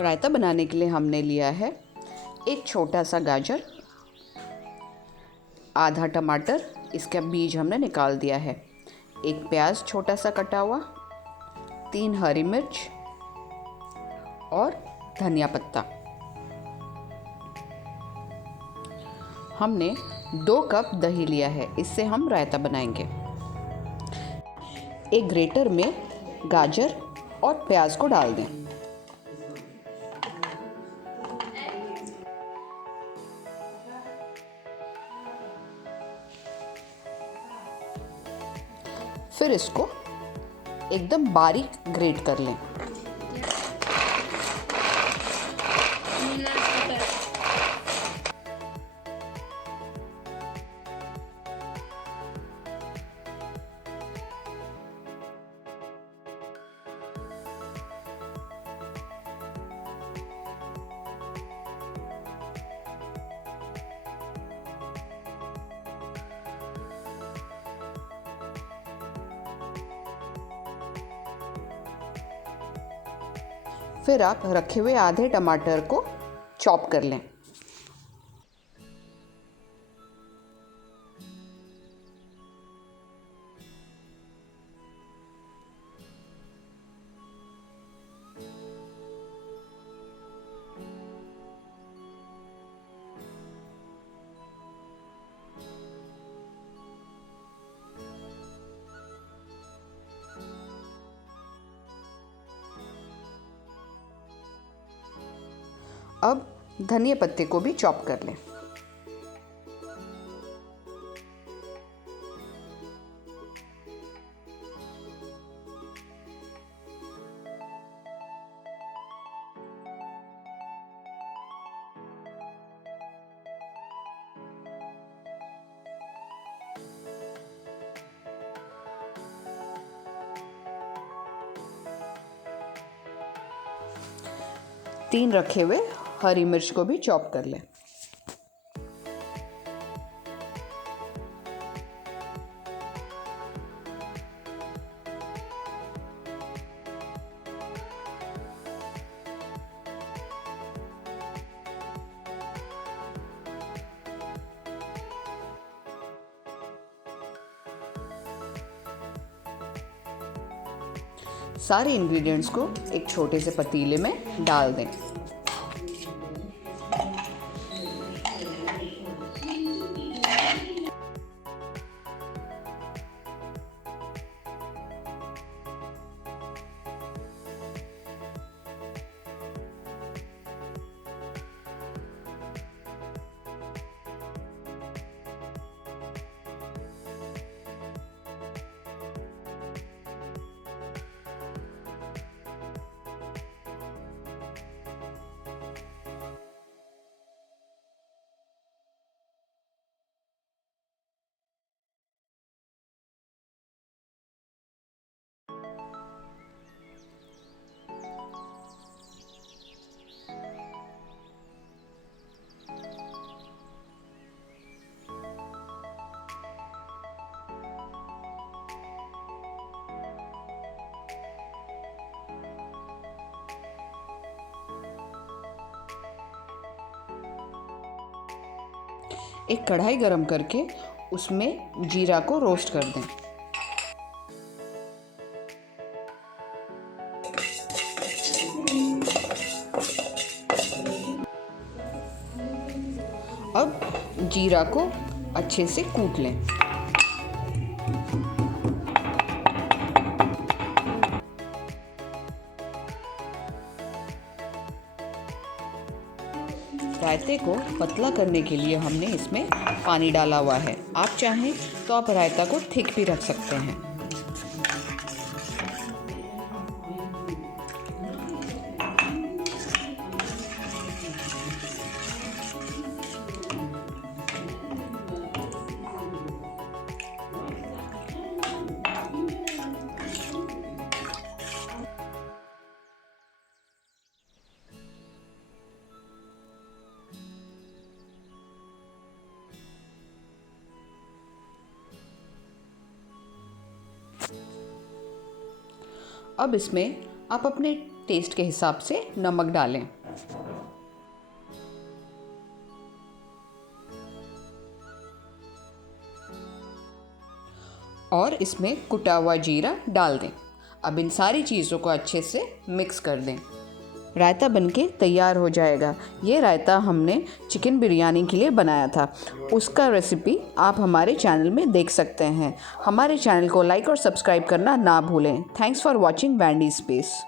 रायता बनाने के लिए हमने लिया है एक छोटा सा गाजर, आधा टमाटर, इसका बीज हमने निकाल दिया है, एक प्याज छोटा सा कटा हुआ, 3 हरी मिर्च और धनिया पत्ता। हमने 2 कप दही लिया है, इससे हम रायता बनाएंगे। एक ग्रेटर में गाजर और प्याज को डाल दें। फिर इसको एकदम बारीक ग्रेट कर लें। फिर आप रखे हुए आधे टमाटर को चॉप कर लें। अब धनिया पत्ते को भी चॉप कर लें। तीन रखे हुए हरी मिर्च को भी चॉप कर लें। सारे इंग्रेडिएंट्स को एक छोटे से पतीले में डाल दें। एक कढ़ाई गरम करके उसमें जीरा को रोस्ट कर दें। अब जीरा को अच्छे से कूट लें। रायते को पतला करने के लिए हमने इसमें पानी डाला हुआ है। आप चाहें तो आप रायता को थिक भी रख सकते हैं। अब इसमें आप अपने टेस्ट के हिसाब से नमक डालें। और इसमें कुटा हुआ जीरा डाल दें। अब इन सारी चीज़ों को अच्छे से मिक्स कर दें। रायता बनके तैयार हो जाएगा। ये रायता हमने चिकन बिरयानी के लिए बनाया था। उसका रेसिपी आप हमारे चैनल में देख सकते हैं। हमारे चैनल को लाइक और सब्सक्राइब करना ना भूलें। Thanks for watching Vendée space.